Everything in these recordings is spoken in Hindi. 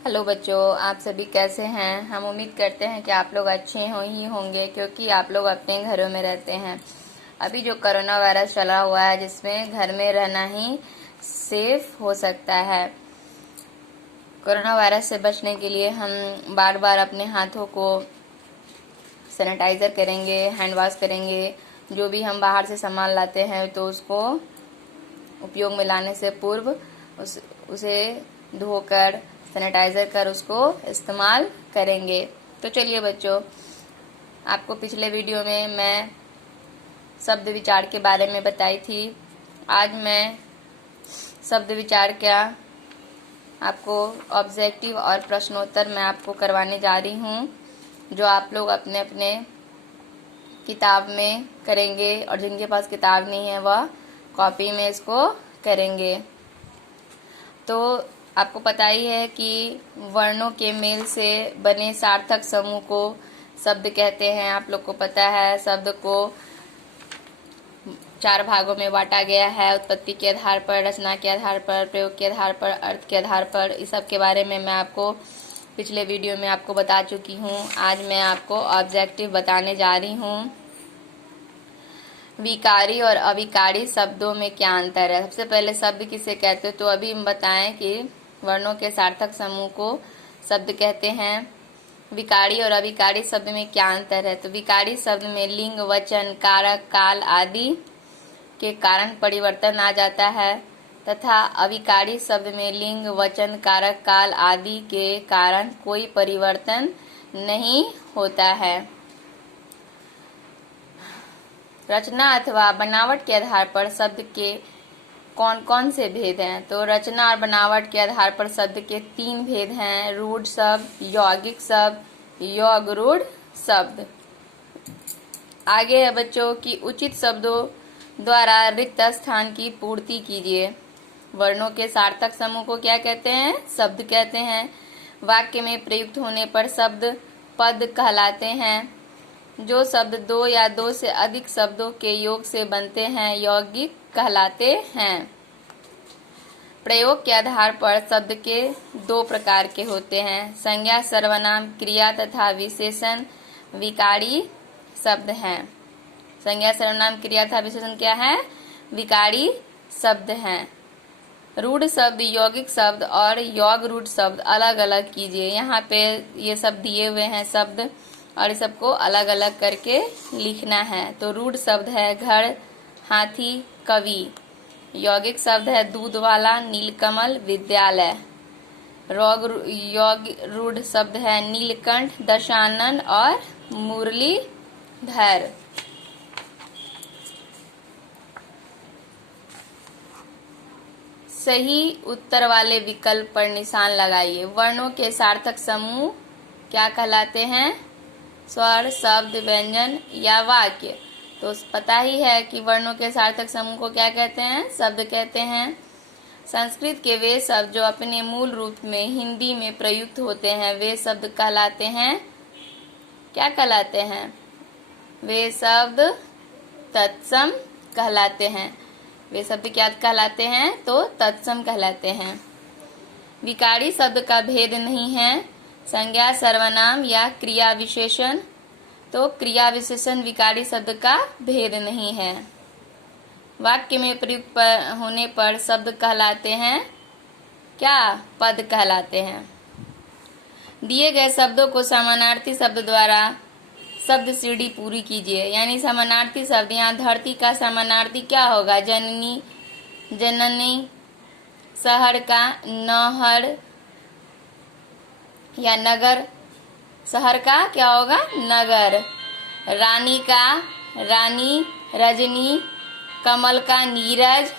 हेलो बच्चों, आप सभी कैसे हैं। हम उम्मीद करते हैं कि आप लोग अच्छे ही होंगे क्योंकि आप लोग अपने घरों में रहते हैं। अभी जो कोरोना वायरस चला हुआ है जिसमें घर में रहना ही सेफ हो सकता है। कोरोना वायरस से बचने के लिए हम बार बार अपने हाथों को सैनिटाइज़र करेंगे, हैंड वॉश करेंगे। जो भी हम बाहर से सामान लाते हैं तो उसको उपयोग में लाने से पूर्व उसे धोकर सैनिटाइज़र कर उसको इस्तेमाल करेंगे। तो चलिए बच्चों, आपको पिछले वीडियो में मैं शब्द विचार के बारे में बताई थी। आज मैं शब्द विचार क्या आपको ऑब्जेक्टिव और प्रश्नोत्तर मैं आपको करवाने जा रही हूँ, जो आप लोग अपने अपने किताब में करेंगे और जिनके पास किताब नहीं है वह कॉपी में इसको करेंगे। तो आपको पता ही है कि वर्णों के मेल से बने सार्थक समूह को शब्द कहते हैं। आप लोग को पता है शब्द को 4 भागों में बांटा गया है: उत्पत्ति के आधार पर, रचना के आधार पर, प्रयोग के आधार पर, अर्थ के आधार पर। इस सब के बारे में मैं आपको पिछले वीडियो में आपको बता चुकी हूँ। आज मैं आपको ऑब्जेक्टिव बताने जा रही हूँ। विकारी और अविकारी शब्दों में क्या अंतर है। सबसे पहले शब्द किसे कहते हैं, तो अभी हम बताएं कि वर्णों के सार्थक समूह को शब्द कहते हैं। विकारी और अविकारी शब्द में क्या अंतर है, तो विकारी शब्द में लिंग, वचन, कारक, काल आदि के कारण परिवर्तन आ जाता है तथा अविकारी शब्द में लिंग, वचन, कारक, काल आदि के कारण कोई परिवर्तन नहीं होता है। रचना अथवा बनावट के आधार पर शब्द के कौन कौन से भेद हैं, तो रचना और बनावट के आधार पर शब्द के 3 भेद हैं: रूढ़ शब्द, यौगिक शब्द, यौग रूढ़ शब्द। आगे है बच्चों कि उचित शब्दों द्वारा रिक्त स्थान की पूर्ति कीजिए। वर्णों के सार्थक समूह को क्या कहते हैं, शब्द कहते हैं। वाक्य में प्रयुक्त होने पर शब्द पद कहलाते हैं। जो शब्द 2 या 2 से अधिक शब्दों के योग से बनते हैं यौगिक कहलाते हैं। प्रयोग के आधार पर शब्द के 2 प्रकार के होते हैं: संज्ञा, सर्वनाम, क्रिया तथा विशेषण विकारी शब्द हैं। संज्ञा, सर्वनाम, क्रिया तथा विशेषण क्या है, विकारी शब्द हैं। रूढ़ शब्द, यौगिक शब्द और यौग रूढ़ शब्द अलग अलग कीजिए। यहाँ पे ये सब दिए हुए हैं शब्द और इस सबको अलग अलग करके लिखना है। तो रूढ़ शब्द है घर, हाथी, कवि। यौगिक शब्द है दूध वाला, नीलकमल, विद्यालय। यौग रूढ़ शब्द है नीलकंठ, दशानन और मुरलीधर। सही उत्तर वाले विकल्प पर निशान लगाइए। वर्णों के सार्थक समूह क्या कहलाते हैं, स्वर, शब्द, व्यंजन या वाक्य। तो पता ही है कि वर्णों के सार्थक समूह को क्या कहते हैं, शब्द कहते हैं। संस्कृत के वे शब्द जो अपने मूल रूप में हिंदी में प्रयुक्त होते हैं वे शब्द कहलाते हैं, क्या कहलाते हैं, वे शब्द तत्सम कहलाते हैं। वे शब्द क्या कहलाते हैं, तो तत्सम कहलाते हैं। विकारी शब्द का भेद नहीं है संज्ञा, सर्वनाम या क्रिया विशेषण। तो क्रिया विशेषण विकारी शब्द का भेद नहीं है। वाक्य में प्रयुक्त होने पर शब्द कहलाते हैं क्या, पद कहलाते हैं। दिए गए शब्दों को समानार्थी शब्द द्वारा शब्द सीढ़ी पूरी कीजिए। यानी समानार्थी शब्द, यहाँ धरती का समानार्थी क्या होगा, जननी, जननी। शहर का नहर या नगर, शहर का क्या होगा, नगर। रानी का रानी, रजनी। कमल का नीरज,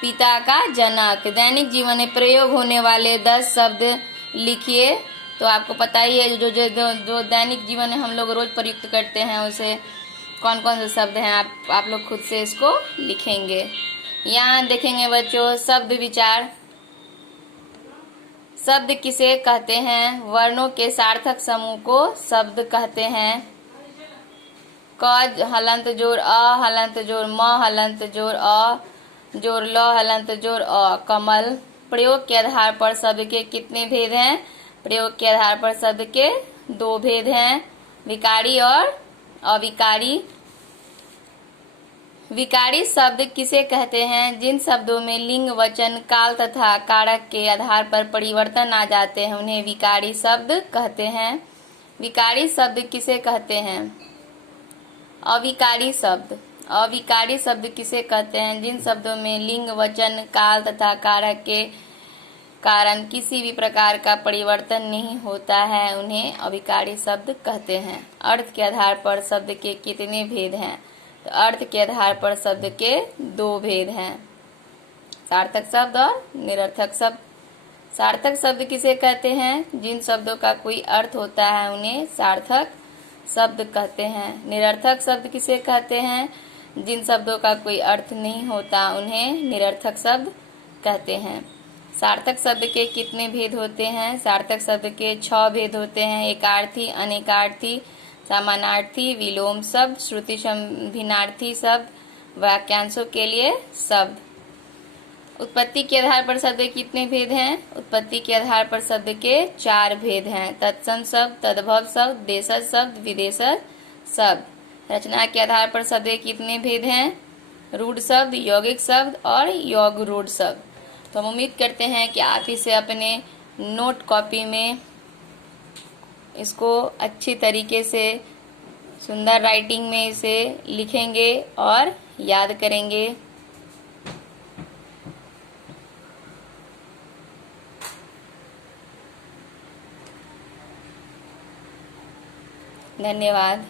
पिता का जनक। दैनिक जीवन में प्रयोग होने वाले 10 शब्द लिखिए। तो आपको पता ही है जो दैनिक जीवन में हम लोग रोज प्रयुक्त करते हैं उसे कौन कौन से शब्द हैं, आप लोग खुद से इसको लिखेंगे। यहाँ देखेंगे बच्चों शब्द विचार। शब्द किसे कहते हैं, वर्णों के सार्थक समूह को शब्द कहते हैं। क हलंत जोर अ, हलंत जोर म, हलंत जोर अ, जोर ल, हलंत जोर अ। कमल। प्रयोग के आधार पर शब्द के कितने भेद हैं, प्रयोग के आधार पर शब्द के दो भेद हैं, विकारी और अविकारी। विकारी शब्द किसे कहते हैं? जिन शब्दों में लिंग, वचन, काल तथा कारक के आधार पर परिवर्तन आ जाते हैं उन्हें विकारी शब्द कहते हैं। विकारी शब्द किसे कहते हैं? अविकारी शब्द। अविकारी शब्द किसे कहते हैं? जिन शब्दों में लिंग, वचन, काल तथा कारक के कारण किसी भी प्रकार का परिवर्तन नहीं होता है उन्हें अविकारी शब्द कहते हैं। अर्थ के आधार पर शब्द के कितने भेद हैं? तो अर्थ के आधार पर शब्द के दो भेद हैं, सार्थक शब्द और निरर्थक शब्द। सार्थक शब्द किसे कहते हैं? जिन शब्दों का कोई अर्थ होता है उन्हें सार्थक शब्द कहते हैं। निरर्थक शब्द किसे कहते हैं? जिन शब्दों का कोई अर्थ नहीं होता उन्हें निरर्थक शब्द कहते हैं। सार्थक शब्द के कितने भेद होते हैं? सार्थक शब्द के 6 भेद होते हैं, एकार्थी, अनेकार्थी, समानार्थी, विलोम शब्द, श्रुति भिन्नार्थी शब्द, वाक्यांशों के लिए शब्द। उत्पत्ति के आधार पर शब्द के कितने भेद हैं? उत्पत्ति के आधार पर शब्द के 4 भेद हैं, तत्सम शब्द, तद्भव शब्द, देशज शब्द, विदेशज शब्द। रचना के आधार पर शब्द के कितने भेद हैं? रूढ़ शब्द, यौगिक शब्द और योग रूढ़ शब्द। तो हम उम्मीद करते हैं कि आप इसे अपने नोट कॉपी में इसको अच्छी तरीके से सुंदर राइटिंग में इसे लिखेंगे और याद करेंगे। धन्यवाद।